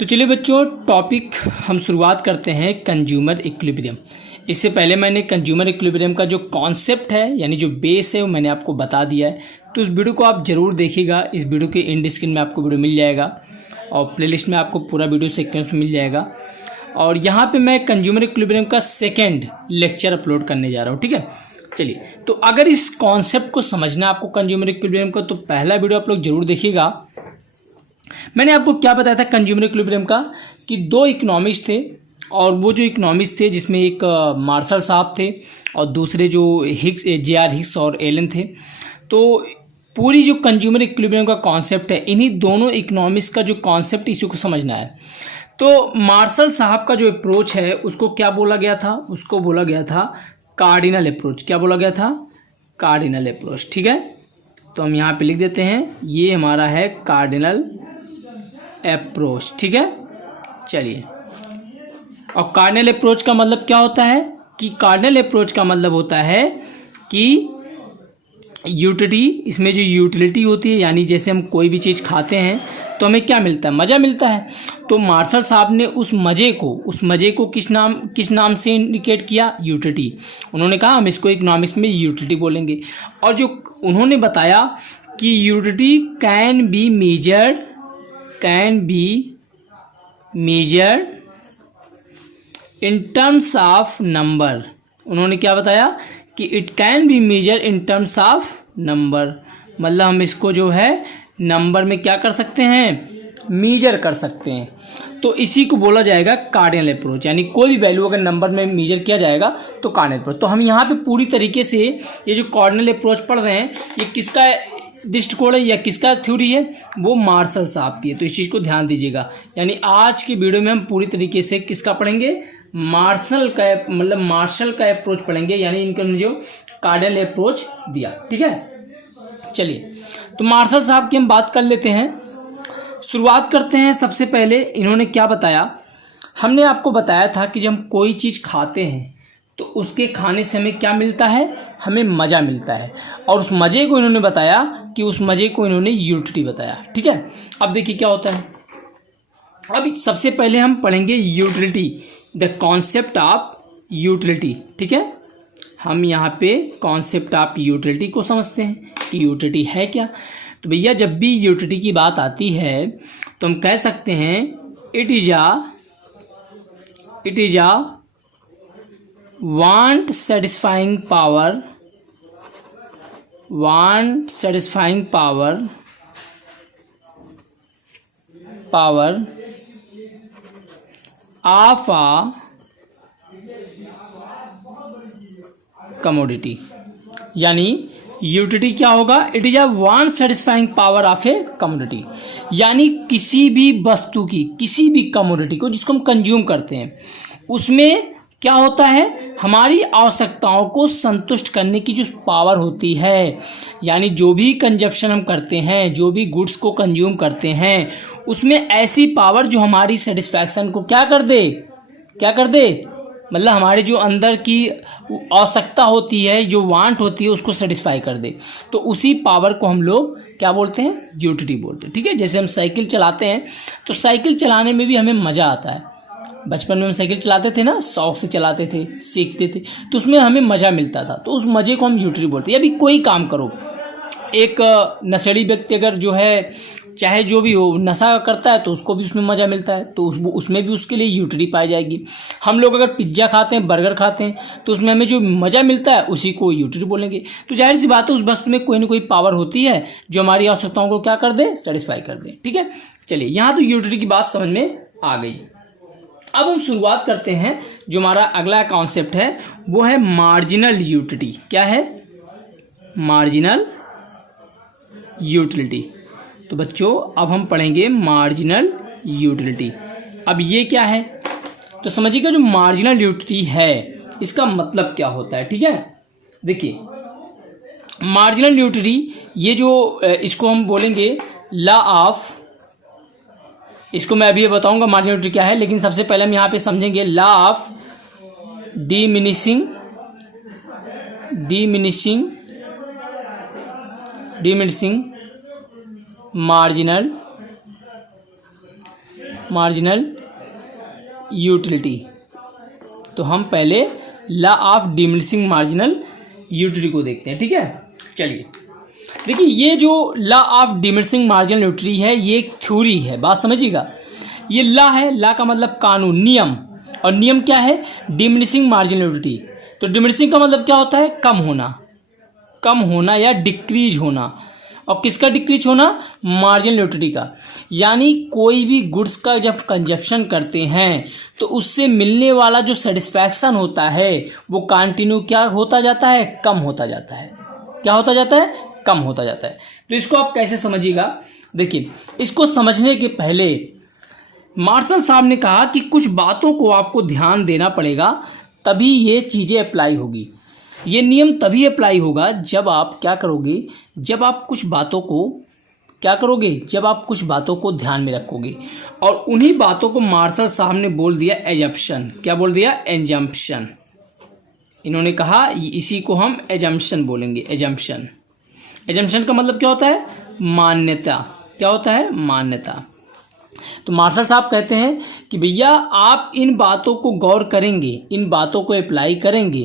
तो चलिए बच्चों, टॉपिक हम शुरुआत करते हैं कंज्यूमर इक्विलिब्रियम। इससे पहले मैंने कंज्यूमर इक्विलिब्रियम का जो कॉन्सेप्ट है यानी जो बेस है वो मैंने आपको बता दिया है। तो इस वीडियो को आप ज़रूर देखिएगा। इस वीडियो के एंड स्क्रीन में आपको वीडियो मिल जाएगा और प्लेलिस्ट में आपको पूरा वीडियो सीक्वेंस मिल जाएगा। और यहाँ पे मैं कंज्यूमर इक्विलिब्रियम का सेकेंड लेक्चर अपलोड करने जा रहा हूँ, ठीक है। चलिए, तो अगर इस कॉन्सेप्ट को समझना है आपको कंज्यूमर इक्विलिब्रियम का, तो पहला वीडियो आप लोग जरूर देखिएगा। मैंने आपको क्या बताया था कंज्यूमर इक्विलिब्रियम का, कि दो इकोनॉमिस्ट थे और वो जो इकोनॉमिस्ट थे जिसमें एक मार्शल साहब थे और दूसरे जो जे.आर. हिक्स और एलन थे। तो पूरी जो कंज्यूमर इक्विलिब्रियम का कॉन्सेप्ट है, इन्हीं दोनों इकोनॉमिस्ट का जो कॉन्सेप्ट इसी को समझना है। तो मार्शल साहब का जो अप्रोच है उसको क्या बोला गया था? उसको बोला गया था कार्डिनल अप्रोच। क्या बोला गया था? कार्डिनल अप्रोच, ठीक है। तो हम यहाँ पे लिख देते हैं, ये हमारा है कार्डिनल अप्रोच, ठीक है। चलिए, और कार्डिनल अप्रोच का मतलब क्या होता है? कि कार्डिनल अप्रोच का मतलब होता है कि यूटिलिटी, इसमें जो यूटिलिटी होती है, यानी जैसे हम कोई भी चीज़ खाते हैं तो हमें क्या मिलता है? मज़ा मिलता है। तो मार्शल साहब ने उस मज़े को किस नाम से इंडिकेट किया? यूटिलिटी। उन्होंने कहा हम इसको इकोनॉमिक्स में यूटिलिटी बोलेंगे। और जो उन्होंने बताया कि utility can be measured in terms of number. उन्होंने क्या बताया? कि it can be measured in terms of number, मतलब हम इसको जो है नंबर में क्या कर सकते हैं? मेजर कर सकते हैं। तो इसी को बोला जाएगा कार्डिनल अप्रोच, यानी कोई भी वैल्यू अगर नंबर में मेजर किया जाएगा तो कार्डिनल अप्रोच। तो हम यहाँ पे पूरी तरीके से ये जो कार्डिनल अप्रोच पढ़ रहे हैं, ये किसका दृष्टिकोण है या किसका थ्योरी है? वो मार्शल साहब की है। तो इस चीज़ को ध्यान दीजिएगा। यानी आज की वीडियो में हम पूरी तरीके से किसका पढ़ेंगे? मार्शल का अप्रोच पढ़ेंगे, यानी इनको जो कार्डिनल अप्रोच दिया, ठीक है। चलिए, तो मार्शल साहब की हम बात कर लेते हैं। शुरुआत करते हैं। सबसे पहले इन्होंने क्या बताया? हमने आपको बताया था कि जब हम कोई चीज़ खाते हैं तो उसके खाने से हमें क्या मिलता है? हमें मज़ा मिलता है। और उस मज़े को इन्होंने बताया कि उस मज़े को इन्होंने यूटिलिटी बताया, ठीक है। अब देखिए क्या होता है। अब सबसे पहले हम पढ़ेंगे utility, the concept of utility, ठीक है। हम यहाँ पे कॉन्सेप्ट ऑफ यूटिलिटी को समझते हैं कि यूटिलिटी है क्या। तो भैया, जब भी यूटिलिटी की बात आती है तो हम कह सकते हैं it is a want satisfying power of a commodity. यानी यूटिलिटी क्या होगा? It is a want satisfying power of a commodity. यानी किसी भी वस्तु की, किसी भी कमोडिटी को जिसको हम कंज्यूम करते हैं, उसमें क्या होता है? हमारी आवश्यकताओं को संतुष्ट करने की जो पावर होती है। यानी जो भी कंजप्शन हम करते हैं, जो भी गुड्स को कंज्यूम करते हैं, उसमें ऐसी पावर जो हमारी सेटिस्फैक्शन को क्या कर दे? मतलब हमारे जो अंदर की आवश्यकता होती है, जो वांट होती है, उसको सेटिस्फाई कर दे। तो उसी पावर को हम लोग क्या बोलते हैं? यूटिलिटी बोलते हैं, ठीक है। जैसे हम साइकिल चलाते हैं तो साइकिल चलाने में भी हमें मज़ा आता है। बचपन में हम साइकिल चलाते थे ना, शौक से चलाते थे, सीखते थे, तो उसमें हमें मज़ा मिलता था। तो उस मज़े को हम यूटिलिटी बोलते हैं। अभी कोई काम करो, एक नशेड़ी व्यक्ति अगर जो है, चाहे जो भी हो, नशा करता है तो उसको भी उसमें मज़ा मिलता है, तो उसमें भी उसके लिए यूटिलिटी पाई जाएगी। हम लोग अगर पिज्ज़ा खाते हैं, बर्गर खाते हैं, तो उसमें हमें जो मज़ा मिलता है उसी को यूटिलिटी बोलेंगे। तो जाहिर सी बात है, उस वस्तु में कोई ना कोई पावर होती है जो हमारी आवश्यकताओं को क्या कर दे? सेटिस्फाई कर दे, ठीक है। चलिए, यहाँ तो यूटिलिटी की बात समझ में आ गई। अब हम शुरुआत करते हैं। जो हमारा अगला कॉन्सेप्ट है वो है मार्जिनल यूटिलिटी। क्या है? Marginal utility. तो बच्चों, अब हम पढ़ेंगे मार्जिनल यूटिलिटी। अब ये क्या है? तो समझिएगा, जो मार्जिनल यूटिलिटी है इसका मतलब क्या होता है, ठीक है। देखिए, मार्जिनल यूटिलिटी, ये जो इसको हम बोलेंगे लॉ ऑफ, इसको मैं अभी बताऊंगा मार्जिनल यूटिलिटी क्या है, लेकिन सबसे पहले हम यहाँ पे समझेंगे law of diminishing marginal marginal utility. तो हम पहले law of diminishing marginal utility को देखते हैं, ठीक है। चलिए देखिए, ये जो law of diminishing marginal utility है ये एक थ्योरी है, बात समझिएगा। ये लॉ है, लॉ का मतलब कानून, नियम, और नियम क्या है, डिमिनिशिंग मार्जिनल यूटिलिटी। तो डिमिनिशिंग का मतलब क्या होता है, कम होना, कम होना या डिक्रीज होना। और किसका डिक्रीज होना, मार्जिनल यूटिलिटी का। यानी कोई भी गुड्स का जब कंजप्शन करते हैं तो उससे मिलने वाला जो सेटिस्फैक्शन होता है वो कंटिन्यू क्या होता जाता है, कम होता जाता है। क्या होता जाता है, कम होता जाता है। तो इसको आप कैसे समझिएगा, देखिए इसको समझने के पहले मार्शल साहब ने कहा कि कुछ बातों को आपको ध्यान देना पड़ेगा, तभी ये चीज़ें अप्लाई होगी। ये नियम तभी अप्लाई होगा जब आप क्या करोगे, जब आप कुछ बातों को क्या करोगे, जब आप कुछ बातों को ध्यान में रखोगे। और उन्हीं बातों को मार्शल साहब ने बोल दिया एजम्पशन। क्या बोल दिया, एजम्पशन। इन्होंने कहा इसी को हम एजम्पशन बोलेंगे, एजम्पशन। एजम्पशन का मतलब क्या होता है, मान्यता। क्या होता है, मान्यता। तो मार्शल साहब कहते हैं कि भैया आप इन बातों को गौर करेंगे, इन बातों को अप्लाई करेंगे,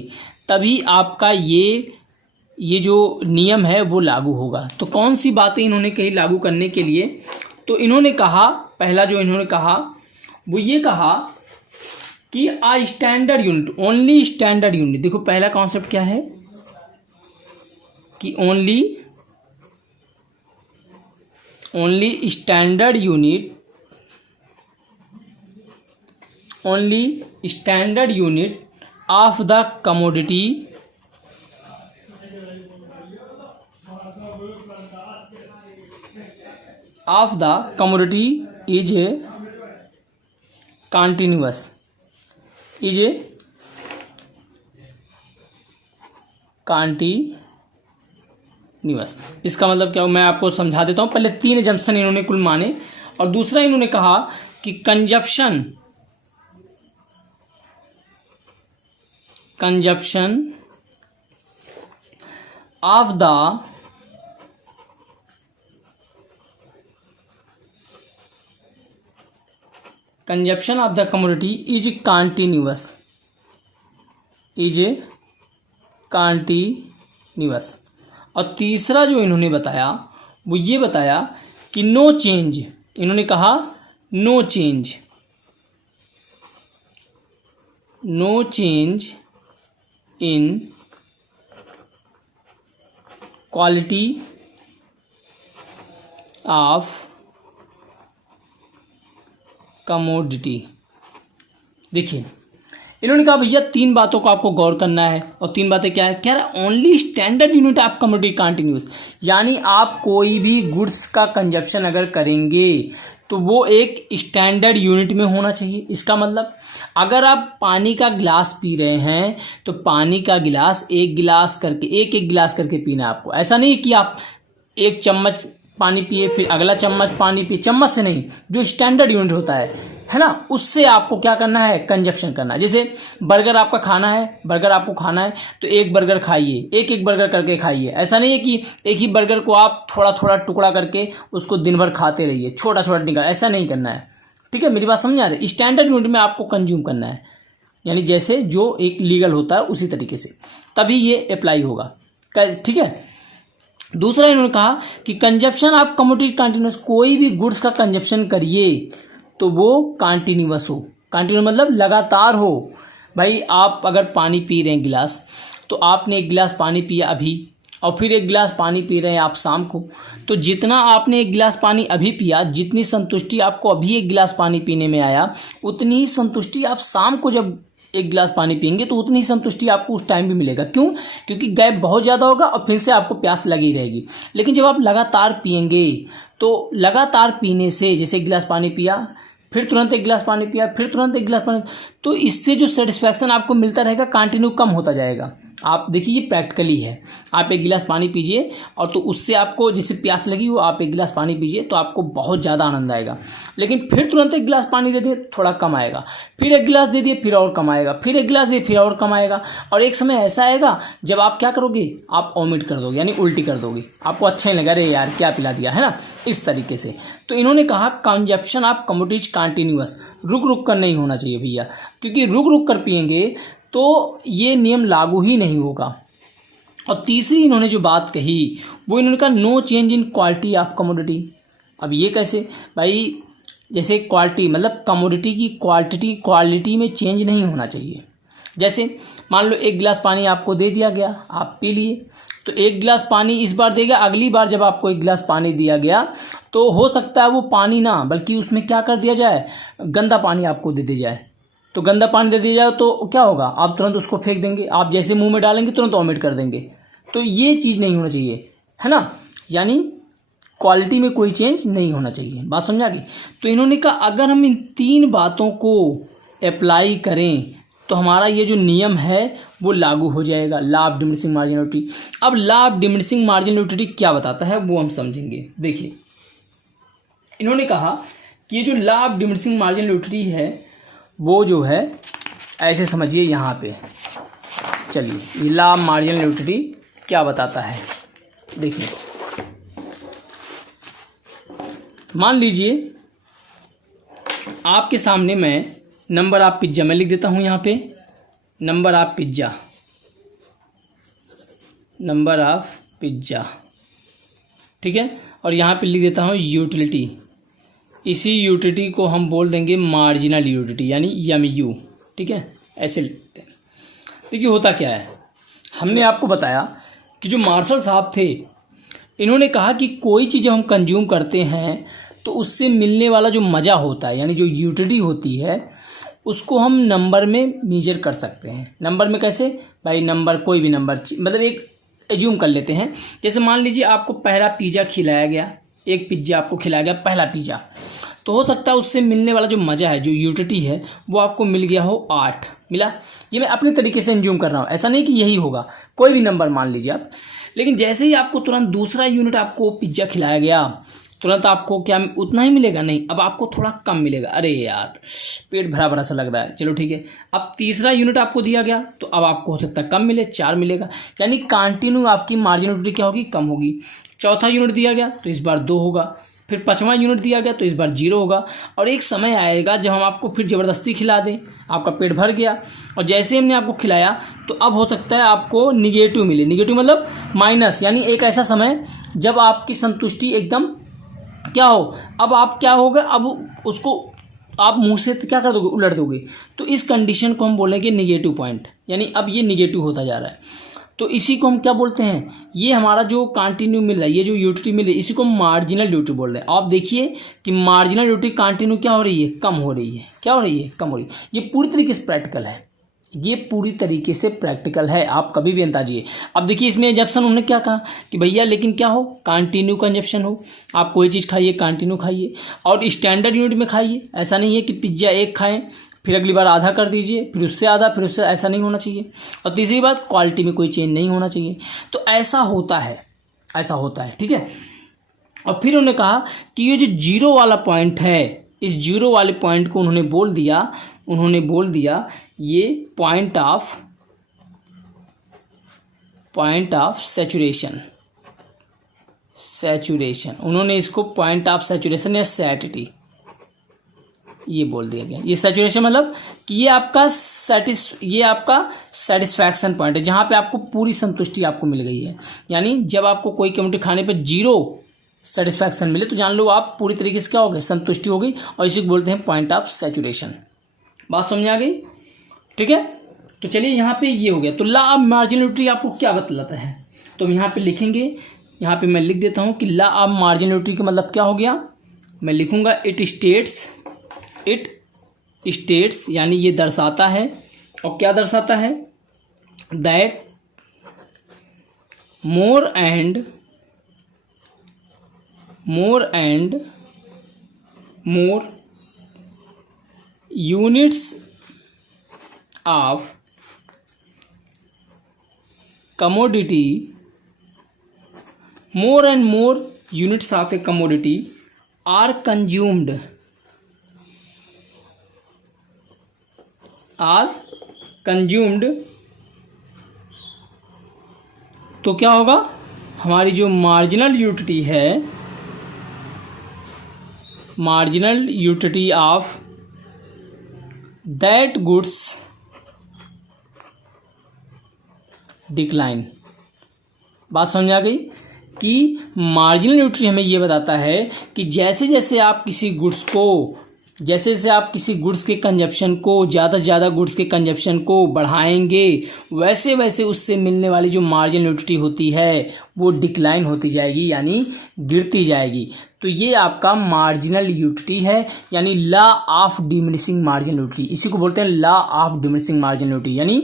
तभी आपका ये जो नियम है वो लागू होगा। तो कौन सी बातें इन्होंने कही लागू करने के लिए, तो इन्होंने कहा, पहला जो इन्होंने कहा वो ये कहा कि a standard unit, only standard unit. देखो पहला कॉन्सेप्ट क्या है कि only standard unit, only standard unit of the commodity of the commodity is a continuous, is a continuous। इसका मतलब क्या, मैं आपको समझा देता हूँ। पहले 3 एजम्पशन इन्होंने कुल माने, और दूसरा इन्होंने कहा कि consumption of the consumption of the commodity is continuous, is a continuous. और तीसरा जो इन्होंने बताया वो ये बताया कि नो चेंज, इन्होंने कहा no change, no change in quality of commodity. देखिए इन्होंने कहा भैया 3 बातों को आपको गौर करना है, और 3 बातें क्या है, कह रहा only standard unit of commodity continuous. यानी आप कोई भी गुड्स का कंजप्शन अगर करेंगे तो वो एक स्टैंडर्ड यूनिट में होना चाहिए। इसका मतलब अगर आप पानी का गिलास पी रहे हैं तो पानी का गिलास एक गिलास करके, एक गिलास करके पीना है आपको। ऐसा नहीं कि आप 1 चम्मच पानी पिए फिर अगला चम्मच पानी पिए, चम्मच से नहीं, जो स्टैंडर्ड यूनिट होता है ना, उससे आपको क्या करना है, कंजप्शन करना है। जैसे बर्गर आपका खाना है, बर्गर आपको खाना है तो 1 बर्गर खाइए, एक बर्गर करके खाइए। ऐसा नहीं है कि एक ही बर्गर को आप थोड़ा थोड़ा टुकड़ा करके उसको दिन भर खाते रहिए, छोटा छोटा निकाल, ऐसा नहीं करना है। ठीक है, मेरी बात समझ आ रही है। स्टैंडर्ड यूनिट में आपको कंज्यूम करना है, यानी जैसे जो एक लीगल होता है उसी तरीके से, तभी ये अप्लाई होगा। ठीक है। दूसरा इन्होंने कहा कि कंजप्शन ऑफ कमोडिटी कंटिन्यूस, कोई भी गुड्स का कंजप्शन करिए तो वो कंटिन्यूस हो। कंटिन्यूस मतलब लगातार हो। भाई आप अगर पानी पी रहे हैं गिलास, तो आपने 1 गिलास पानी पिया अभी और फिर 1 गिलास पानी पी रहे हैं आप शाम को, तो जितना आपने 1 गिलास पानी अभी पिया, जितनी संतुष्टि आपको अभी 1 गिलास पानी पीने में आया, उतनी ही संतुष्टि आप शाम को जब 1 गिलास पानी पियेंगे तो उतनी ही संतुष्टि आपको उस टाइम भी मिलेगा। क्यों? क्योंकि गैप बहुत ज़्यादा होगा और फिर से आपको प्यास लगी रहेगी। लेकिन जब आप लगातार पियेंगे तो लगातार पीने से, जैसे 1 गिलास पानी पिया फिर तुरंत 1 गिलास पानी पिया फिर तुरंत 1 गिलास पानी, तो इससे जो सेटिस्फैक्शन आपको मिलता रहेगा कंटिन्यू कम होता जाएगा। आप देखिए ये प्रैक्टिकली है। आप एक गिलास पानी पीजिए और तो उससे आपको जिससे प्यास लगी हो आप एक गिलास पानी पीजिए तो आपको बहुत ज़्यादा आनंद आएगा। लेकिन फिर तुरंत एक गिलास पानी दे दिए थोड़ा कम आएगा, फिर एक गिलास दे दिए फिर और कम आएगा, फिर एक गिलास दिए फिर और कम आएगा। और एक समय ऐसा आएगा जब आप क्या करोगे, आप वॉमिट कर दोगे यानी उल्टी कर दोगे, आपको अच्छा नहीं लगा, अरे यार क्या पिला दिया, है ना, इस तरीके से। तो इन्होंने कहा कंजप्शन ऑफ कमोडिटीज कंटिन्यूअस, रुक रुक कर नहीं होना चाहिए भैया, क्योंकि रुक रुक कर पियेंगे तो ये नियम लागू ही नहीं होगा। और तीसरी इन्होंने जो बात कही वो इन्होंने कहा no change in quality of commodity. अब ये कैसे भाई, जैसे क्वालिटी मतलब कमोडिटी की क्वालिटी में चेंज नहीं होना चाहिए। जैसे मान लो एक गिलास पानी आपको दे दिया गया, आप पी लिए, तो एक गिलास पानी इस बार देगा, अगली बार जब आपको एक गिलास पानी दिया गया तो हो सकता है वो पानी ना बल्कि उसमें क्या कर दिया जाए, गंदा पानी आपको दे दिया जाए। तो गंदा पानी दे दिया जाए तो क्या होगा, आप तुरंत उसको फेंक देंगे, आप जैसे मुंह में डालेंगे तुरंत वॉमिट कर देंगे। तो ये चीज़ नहीं होना चाहिए, है ना, यानी क्वालिटी में कोई चेंज नहीं होना चाहिए। बात समझा गई। तो इन्होंने कहा अगर हम इन 3 बातों को अप्लाई करें तो हमारा ये जो नियम है वो लागू हो जाएगा, लॉ ऑफ डिमिनिशिंग मार्जिनलिटी। अब लॉ ऑफ डिमिनिशिंग मार्जिनलिटी क्या बताता है वो हम समझेंगे। देखिए इन्होंने कहा कि ये जो लॉ ऑफ डिमिनिशिंग मार्जिनलिटी है वो जो है ऐसे समझिए, यहाँ पे चलिए लॉ ऑफ मार्जिनलिटी क्या बताता है। देखिए मान लीजिए आपके सामने मैं नंबर ऑफ पिज्ज़ा मैं लिख देता हूँ यहाँ पे, नंबर ऑफ पिज्ज़ा, ठीक है, और यहाँ पे लिख देता हूँ यूटिलिटी। इसी यूटिलिटी को हम बोल देंगे मार्जिनल यूटिलिटी यानी MU, ठीक है, ऐसे लिखते हैं। देखिए होता क्या है, हमने आपको बताया कि जो मार्शल साहब थे इन्होंने कहा कि कोई चीज़ हम कंज्यूम करते हैं तो उससे मिलने वाला जो मज़ा होता है यानी जो यूटिलिटी होती है उसको हम नंबर में मेजर कर सकते हैं। नंबर में कैसे भाई, नंबर कोई भी नंबर मतलब एक एज्यूम कर लेते हैं, जैसे मान लीजिए आपको पहला पिज़्ज़ा खिलाया गया, एक पिज़्ज़ा आपको खिलाया गया पहला पिज़्ज़ा, तो हो सकता है उससे मिलने वाला जो मज़ा है जो यूटिलिटी है वो आपको मिल गया हो 8 मिला। ये मैं अपने तरीके से एज्यूम कर रहा हूँ, ऐसा नहीं कि यही होगा, कोई भी नंबर मान लीजिए आप। लेकिन जैसे ही आपको तुरंत दूसरा यूनिट आपको पिज़्ज़ा खिलाया गया तुरंत आपको क्या उतना ही मिलेगा, नहीं, अब आपको थोड़ा कम मिलेगा, अरे यार पेट भरा भरा सा लग रहा है, चलो ठीक है। अब तीसरा यूनिट आपको दिया गया तो अब आपको हो सकता है कम मिले, 4 मिलेगा, यानी कंटिन्यू आपकी मार्जिनलिटी क्या होगी, कम होगी। चौथा यूनिट दिया गया तो इस बार 2 होगा, फिर 5वां यूनिट दिया गया तो इस बार 0 होगा। और एक समय आएगा जब हम आपको फिर ज़बरदस्ती खिला दें, आपका पेट भर गया और जैसे हमने आपको खिलाया तो अब हो सकता है आपको निगेटिव मिले, निगेटिव मतलब माइनस, यानी एक ऐसा समय जब आपकी संतुष्टि एकदम क्या हो, अब आप क्या होगा, अब उसको आप मुंह से क्या कर दोगे, उलट दोगे। तो इस कंडीशन को हम बोलेंगे निगेटिव पॉइंट, यानी अब ये निगेटिव होता जा रहा है। तो इसी को हम क्या बोलते हैं, ये हमारा जो कंटिन्यू मिल रहा है, ये जो यूटिलिटी मिल रही है, इसी को मार्जिनल यूटिलिटी बोल रहे हैं। आप देखिए कि मार्जिनल यूटिलिटी कंटिन्यू क्या हो रही है, कम हो रही है, क्या हो रही है, कम हो रही है। ये पूरी तरीके से प्रैक्टिकल है, ये पूरी तरीके से प्रैक्टिकल है, आप कभी भी अंदाजिए। अब देखिए इसमें एजप्शन उन्होंने क्या कहा कि भैया लेकिन क्या हो, कंटिन्यू कंजप्शन हो, आप कोई चीज़ खाइए कंटिन्यू खाइए और स्टैंडर्ड यूनिट में खाइए। ऐसा नहीं है कि पिज्ज़ा एक खाएं फिर अगली बार आधा कर दीजिए, फिर उससे आधा, फिर उससे, ऐसा नहीं होना चाहिए। और तीसरी बात, क्वालिटी में कोई चेंज नहीं होना चाहिए। तो ऐसा होता है, ऐसा होता है, ठीक है। और फिर उन्होंने कहा कि ये जो 0 वाला पॉइंट है, इस 0 वाले पॉइंट को उन्होंने बोल दिया ये पॉइंट ऑफ सैचुरेशन, उन्होंने इसको पॉइंट ऑफ सैचुरेशन या सैटिटी ये बोल दिया गया। ये सैचुरेशन मतलब कि ये आपका सेटिस्फैक्शन पॉइंट है, जहाँ पे आपको पूरी संतुष्टि आपको मिल गई है। यानी जब आपको कोई कम्युनिटी खाने पे 0 सेटिस्फैक्शन मिले तो जान लो आप पूरी तरीके से क्या हो गए, संतुष्टि हो गई, और इसी को बोलते हैं पॉइंट ऑफ सैचुरेशन। बात समझ आ गई, ठीक है। तो चलिए यहाँ पे ये हो गया। तो लॉ ऑफ मार्जिनलिटी आपको क्या बतलाता है, तो हम यहाँ पे लिखेंगे, यहाँ पे मैं लिख देता हूँ कि लॉ ऑफ मार्जिनलिटी का मतलब क्या हो गया, मैं लिखूँगा इट स्टेट्स यानी ये दर्शाता है, और क्या दर्शाता है, that more and more units of commodity, more and more units of a commodity are consumed, तो क्या होगा, हमारी जो मार्जिनल यूटिलिटी है, marginal utility of that goods decline. बात समझ आ गई कि मार्जिनल यूटिलिटी हमें ये बताता है कि जैसे जैसे आप किसी गुड्स के कंजप्शन को, ज़्यादा से ज़्यादा गुड्स के कंजप्शन को बढ़ाएंगे, वैसे वैसे उससे मिलने वाली जो मार्जिनल यूटिलिटी होती है वो डिक्लाइन होती जाएगी, यानी गिरती जाएगी। तो ये आपका मार्जिनल यूटिलिटी है, यानी law of diminishing marginal utility, इसी को बोलते हैं law of diminishing marginal utility, यानी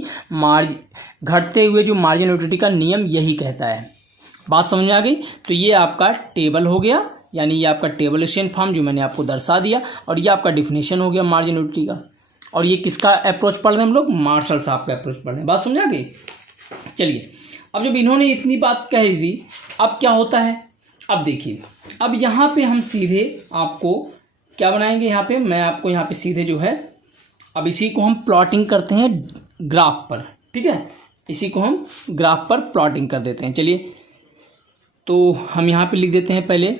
घटते हुए जो मार्जिनल यूटिलिटी का नियम यही कहता है। बात समझ में आ गई। तो ये आपका टेबल हो गया, यानी ये आपका टेबलेशन फॉर्म जो मैंने आपको दर्शा दिया, और ये आपका डिफिनेशन हो गया मार्जिनल यूटिलिटी का। और ये किसका अप्रोच पढ़ रहे हैं हम लोग, मार्शल साहब का अप्रोच पढ़ रहे हैं। बात समझ आ गई। चलिए, अब जब इन्होंने इतनी बात कह दी, अब क्या होता है, अब देखिए, अब यहाँ पे हम सीधे आपको क्या बनाएंगे, यहाँ पे मैं आपको यहाँ पे सीधे जो है, अब इसी को हम प्लॉटिंग करते हैं ग्राफ पर, ठीक है, इसी को हम ग्राफ पर प्लॉटिंग कर देते हैं। चलिए, तो हम यहाँ पे लिख देते हैं पहले,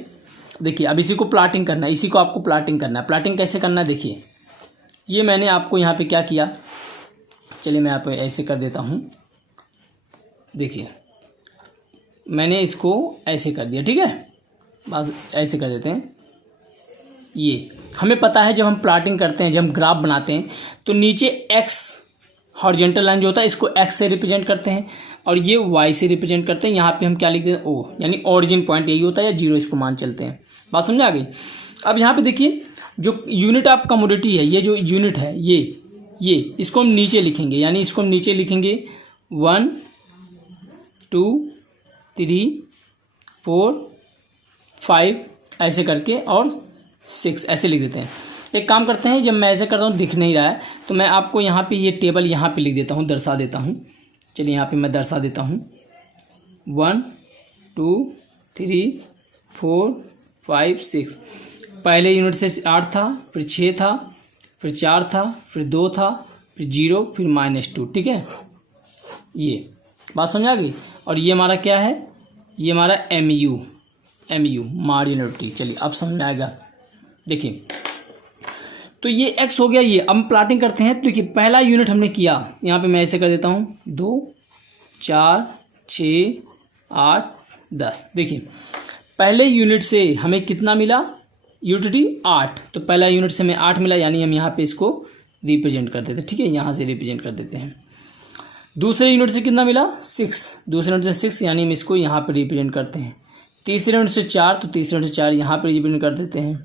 देखिए, अब इसी को प्लॉटिंग करना है, इसी को आपको प्लॉटिंग करना है। प्लॉटिंग कैसे करना है, देखिए, ये मैंने आपको यहाँ पे क्या किया, चलिए मैं आप ऐसे कर देता हूँ, देखिए मैंने इसको ऐसे कर दिया, ठीक है, बस ऐसे कर देते हैं। ये हमें पता है जब हम प्लॉटिंग करते हैं, जब हम ग्राफ बनाते हैं, तो नीचे एक्स हॉरिजॉन्टल लाइन जो होता है इसको एक्स से रिप्रेजेंट करते हैं, और ये वाई से रिप्रेजेंट करते हैं। यहाँ पे हम क्या लिखते हैं, ओ, यानी ओरिजिन पॉइंट यही होता है, या जीरो इसको मान चलते हैं। बात समझ आ गई। अब यहाँ पे देखिए, जो यूनिट ऑफ कमोडिटी है, ये जो यूनिट है, ये इसको हम नीचे लिखेंगे, यानी इसको हम नीचे लिखेंगे 1 2 3 4 5 ऐसे करके, और 6 ऐसे लिख देते हैं। एक काम करते हैं, जब मैं ऐसे करता हूँ दिख नहीं रहा है, तो मैं आपको यहाँ पे ये टेबल यहाँ पे लिख देता हूँ, दर्शा देता हूँ। चलिए, यहाँ पे मैं दर्शा देता हूँ 1 2 3 4 5 6। पहले यूनिट से 8 था, फिर 6 था, फिर 4 था, फिर 2 था, फिर 0, फिर -2, ठीक है। ये बात समझ आ गई। और ये हमारा क्या है, ये हमारा MU मार्जिनल यूटिलिटी। चलिए, अब समझ में आएगा। देखिए, तो ये x हो गया। ये अब हम प्लॉटिंग करते हैं। तो देखिए, पहला यूनिट हमने किया, यहाँ पे मैं ऐसे कर देता हूँ 2 4 6 8 10। देखिए, पहले यूनिट से हमें कितना मिला, यूटिलिटी 8, तो पहला यूनिट से हमें 8 मिला, यानी हम यहाँ पे इसको रिप्रेजेंट कर देते हैं, ठीक है, यहाँ से रिप्रेजेंट कर देते हैं। दूसरे यूनिट से कितना मिला, 6, दूसरे यूनिट से 6, यानी हम इसको यहाँ पर रिप्रेजेंट करते हैं। तीसरे यूनिट से 4, तो तीसरे यूनिट से 4 यहाँ पर रिप्रेजेंट कर देते हैं।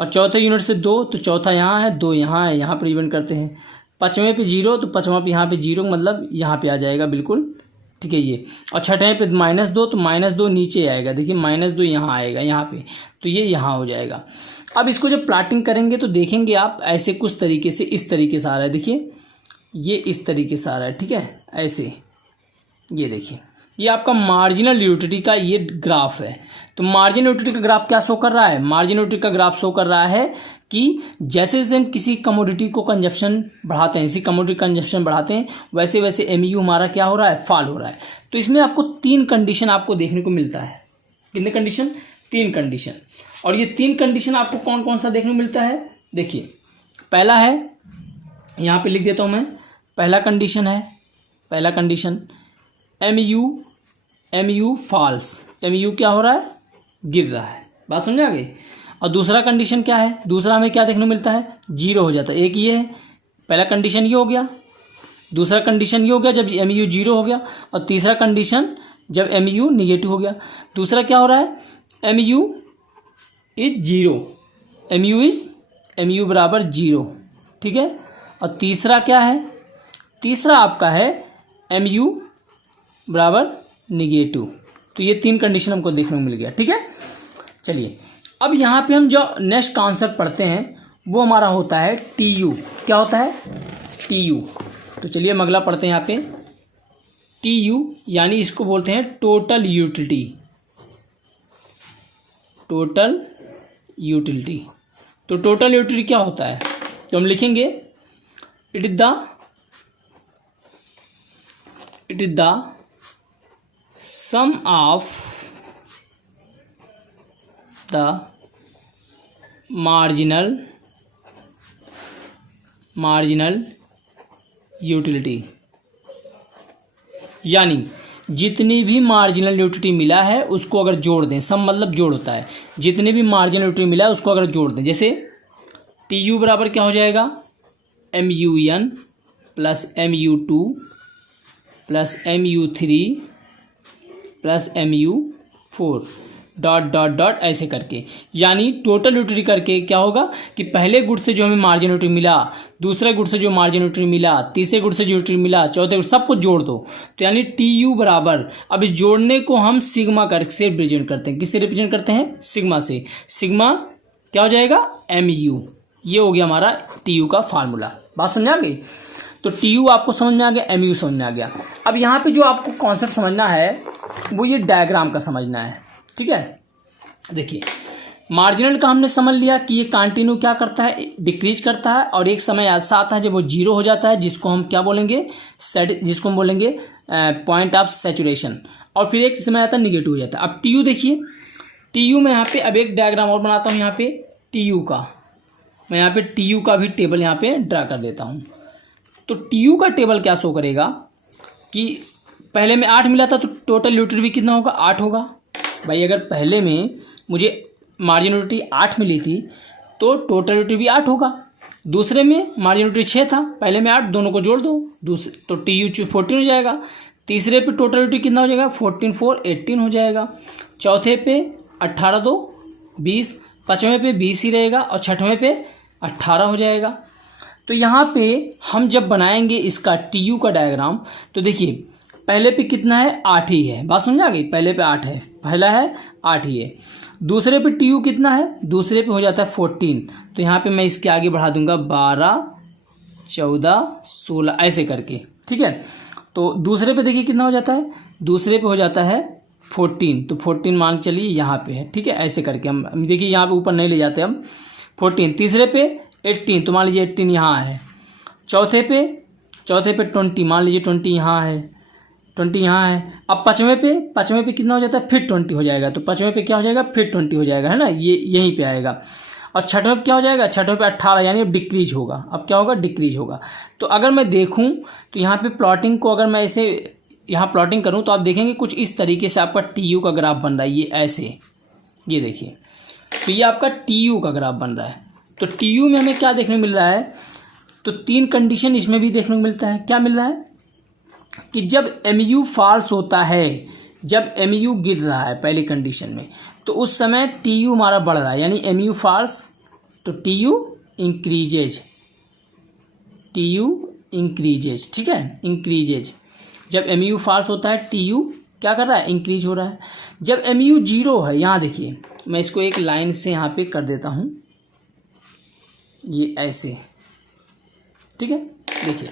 और चौथे यूनिट से 2, तो चौथा यहाँ है, 2 यहाँ है, यहाँ पर रिप्रेजेंट करते हैं। पाँचवें पे 0, तो पाँचवां पे यहाँ पे 0, मतलब यहाँ पे आ जाएगा बिल्कुल, ठीक है ये। और छठवें पे -2, तो -2 नीचे आएगा, देखिए -2 यहाँ आएगा, यहाँ पे, तो ये यहाँ हो जाएगा। अब इसको जब प्लॉटिंग करेंगे तो देखेंगे आप ऐसे कुछ तरीके से, इस तरीके से आ रहा है, देखिए ये इस तरीके से आ रहा है, ठीक है, ऐसे, ये देखिए, ये आपका मार्जिनल यूटिलिटी का ये ग्राफ है। तो मार्जिनल यूटिलिटी का ग्राफ क्या शो कर रहा है, मार्जिनल यूटिलिटी का ग्राफ शो कर रहा है कि जैसे जैसे हम किसी कमोडिटी को कंजप्शन बढ़ाते हैं, इसी कमोडिटी कंजप्शन बढ़ाते हैं, वैसे वैसे MU हमारा क्या हो रहा है, फॉल हो रहा है। तो इसमें आपको 3 कंडीशन आपको देखने को मिलता है। कितने कंडीशन, 3 कंडीशन। और ये 3 कंडीशन आपको कौन कौन सा देखने को मिलता है, देखिए, पहला है, यहाँ पे लिख देता हूँ मैं, पहला कंडीशन है, पहला कंडीशन MU फॉल्स, MU क्या हो रहा है, गिर रहा है। बात समझ आ गई। और दूसरा कंडीशन क्या है, दूसरा हमें क्या देखने को मिलता है, 0 हो जाता है। एक ये है, पहला कंडीशन ये हो गया, दूसरा कंडीशन ये हो गया जब MU 0 हो गया, और तीसरा कंडीशन जब MU निगेटिव हो गया। दूसरा क्या हो रहा है, MU इज 0, MU बराबर 0, ठीक है। और तीसरा क्या है, तीसरा आपका है MU बराबर निगेटिव। तो ये 3 कंडीशन हमको देखने को मिल गया, ठीक है। चलिए, अब यहाँ पे हम जो नेक्स्ट कॉन्सेप्ट पढ़ते हैं वो हमारा होता है TU। क्या होता है, TU। तो चलिए हम अगला पढ़ते हैं यहाँ पे TU यानी इसको बोलते हैं टोटल यूटिलिटी, टोटल यूटिलिटी। तो टोटल यूटिलिटी क्या होता है, तो हम लिखेंगे it is the sum of the marginal utility, यानी जितनी भी मार्जिनल यूटिलिटी मिला है उसको अगर जोड़ दें, सम मतलब जोड़ होता है, जितनी भी मार्जिनल यूटिलिटी मिला है उसको अगर जोड़ दें, जैसे TU बराबर क्या हो जाएगा, MUN plus MU2 plus MU3 plus MU4 dot dot dot ऐसे करके, यानी टोटल यूटिलिटी करके क्या होगा कि पहले गुड से जो हमें मार्जिन यूटिलिटी मिला, दूसरे गुड से जो मार्जिन यूटिलिटी मिला, तीसरे गुड से जो यूटिलिटी मिला, चौथे गुड, सब कुछ जोड़ दो। तो यानी TU बराबर, अब इस जोड़ने को हम सिग्मा से रिप्रेजेंट करते हैं, किससे रिप्रेजेंट करते हैं, सिग्मा से। सिग्मा क्या हो जाएगा, MU। ये हो गया हमारा TU का फार्मूला। बात समझ आ गई। तो TU आपको समझ में आ गया, MU समझ में आ गया। अब यहाँ पे जो आपको कॉन्सेप्ट समझना है वो ये डायग्राम का समझना है, ठीक है। देखिए मार्जिनल का हमने समझ लिया कि ये कंटिन्यू क्या करता है, डिक्रीज करता है, और एक समय ऐसा आता है जब वो जीरो हो जाता है, जिसको हम क्या बोलेंगे, जिसको हम बोलेंगे पॉइंट ऑफ सैचुरेशन, और फिर एक समय आता है निगेटिव हो जाता है। अब TU देखिए, TU में यहाँ पे अब एक डायग्राम और बनाता हूँ, यहाँ पे TU का, मैं यहाँ पे TU का भी टेबल यहाँ पे ड्रा कर देता हूँ। तो TU का टेबल क्या शो करेगा कि पहले में 8 मिला था तो टोटल यूटिलिटी भी कितना होगा, 8 होगा। भाई अगर पहले में मुझे मार्जिन यूटिलिटी 8 मिली थी तो टोटल यूटिलिटी भी 8 होगा। दूसरे में मार्जिन यूटिलिटी 6 था, पहले में 8, दोनों को जोड़ दो, दूसरे तो TU 14 हो जाएगा। तीसरे पे टोटल यूटिलिटी कितना हो जाएगा, 14 4 18 हो जाएगा। चौथे पे 18 2 20, पाँचवें पे 20 ही रहेगा, और छठवें पे 18 हो जाएगा। तो यहाँ पे हम जब बनाएंगे इसका TU का डायग्राम, तो देखिए पहले पे कितना है, 8 ही है। बात समझ आ गई, पहले पे 8 है, पहला है 8 ही है। दूसरे पे TU कितना है, दूसरे पे हो जाता है 14, तो यहाँ पे मैं इसके आगे बढ़ा दूंगा 12 14 16 ऐसे करके, ठीक है। तो दूसरे पे देखिए कितना हो जाता है, दूसरे पे हो जाता है 14, तो 14 मान चलिए यहाँ पे है, ठीक है। ऐसे करके हम देखिए यहाँ पे ऊपर नहीं ले जाते हम, 14। तीसरे पे 18, तो मान लीजिए 18 यहाँ है। चौथे पे 20, मान लीजिए 20 यहाँ है, 20 यहाँ है। अब पाँचवें पे कितना हो जाता है, फिर 20 हो जाएगा, तो पाँचवें पे क्या हो जाएगा, फिर 20 हो जाएगा, है ना, ये यहीं पे आएगा। और छठवें पे क्या हो जाएगा, छठवें पे 18, यानी अब डिक्रीज होगा। अब क्या होगा, डिक्रीज होगा। तो अगर मैं देखूँ तो यहाँ पे प्लॉटिंग को अगर मैं ऐसे यहाँ प्लॉटिंग करूँ तो आप देखेंगे कुछ इस तरीके से आपका TU का ग्राफ बन रहा है, ये ऐसे, ये देखिए, तो ये आपका TU का ग्राफ बन रहा है। तो TU में हमें क्या देखने को मिल रहा है, तो 3 कंडीशन इसमें भी देखने को मिलता है। क्या मिल रहा है कि जब MU फॉल्स होता है, जब MU गिर रहा है पहली कंडीशन में, तो उस समय TU हमारा बढ़ रहा है, यानी MU फॉल्स तो TU इंक्रीजेज, ठीक है, इंक्रीजेज। जब MU फॉल्स होता है TU क्या कर रहा है, इंक्रीज हो रहा है। जब MU 0 है, यहाँ देखिए मैं इसको एक लाइन से यहाँ पे कर देता हूँ, ये ऐसे, ठीक है। देखिए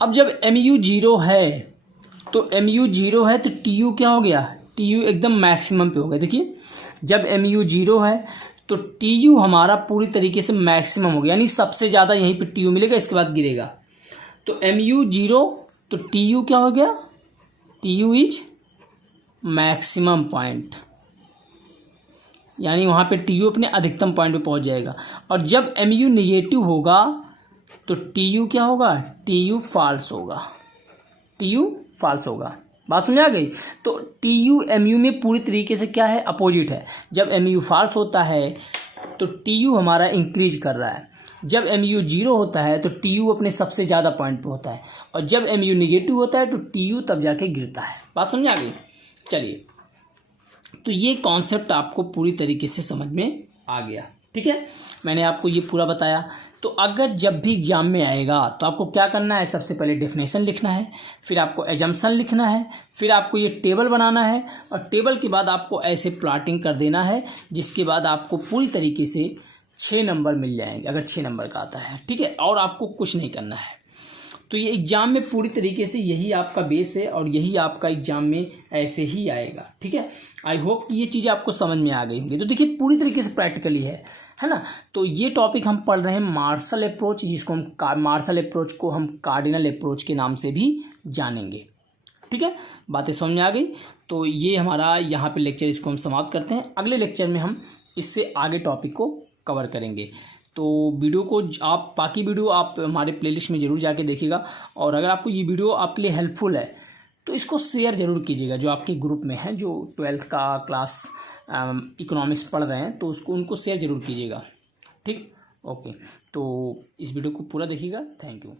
अब जब MU 0 है, तो MU 0 है तो TU क्या हो गया, TU एकदम मैक्सिमम पे हो गया। देखिए जब MU 0 है तो TU हमारा पूरी तरीके से मैक्सिमम हो गया, यानी सबसे ज़्यादा यहीं पे TU मिलेगा, इसके बाद गिरेगा। तो MU 0 तो TU क्या हो गया, TU इज मैक्सिमम पॉइंट, यानी वहाँ पे TU अपने अधिकतम पॉइंट पे पहुँच जाएगा। और जब MU निगेटिव होगा तो TU क्या होगा, TU फॉल्स होगा। बात समझ आ गई। तो TU MU में पूरी तरीके से क्या है, अपोजिट है। जब MU फॉल्स होता है तो TU हमारा इंक्रीज कर रहा है, जब MU 0 होता है तो TU अपने सबसे ज़्यादा पॉइंट पे होता है, और जब MU निगेटिव होता है तो TU तब जाके गिरता है। बात समझ आ गई। चलिए, तो ये कॉन्सेप्ट आपको पूरी तरीके से समझ में आ गया, ठीक है। मैंने आपको ये पूरा बताया। तो अगर जब भी एग्जाम में आएगा तो आपको क्या करना है, सबसे पहले डेफिनेशन लिखना है, फिर आपको एजम्पशन लिखना है, फिर आपको ये टेबल बनाना है, और टेबल के बाद आपको ऐसे प्लॉटिंग कर देना है, जिसके बाद आपको पूरी तरीके से 6 नंबर मिल जाएंगे, अगर 6 नंबर का आता है, ठीक है। और आपको कुछ नहीं करना है। तो ये एग्ज़ाम में पूरी तरीके से यही आपका बेस है और यही आपका एग्ज़ाम में ऐसे ही आएगा। ठीक है, आई होप कि ये चीज़ें आपको समझ में आ गई होंगी। तो देखिए पूरी तरीके से प्रैक्टिकली है ना। तो ये टॉपिक हम पढ़ रहे हैं मार्शल अप्रोच, जिसको हम मार्शल अप्रोच को हम कार्डिनल अप्रोच के नाम से भी जानेंगे। ठीक है, बातें समझ में आ गई। तो ये हमारा यहाँ पे लेक्चर, इसको हम समाप्त करते हैं। अगले लेक्चर में हम इससे आगे टॉपिक को कवर करेंगे। तो वीडियो को आप, बाकी वीडियो आप हमारे प्लेलिस्ट में ज़रूर जाके देखिएगा। और अगर आपको ये वीडियो आपके लिए हेल्पफुल है तो इसको शेयर ज़रूर कीजिएगा, जो आपके ग्रुप में है, जो 12th का क्लास इकोनॉमिक्स पढ़ रहे हैं, तो उसको उनको शेयर ज़रूर कीजिएगा। ठीक, ओके। तो इस वीडियो को पूरा देखिएगा। Thank you.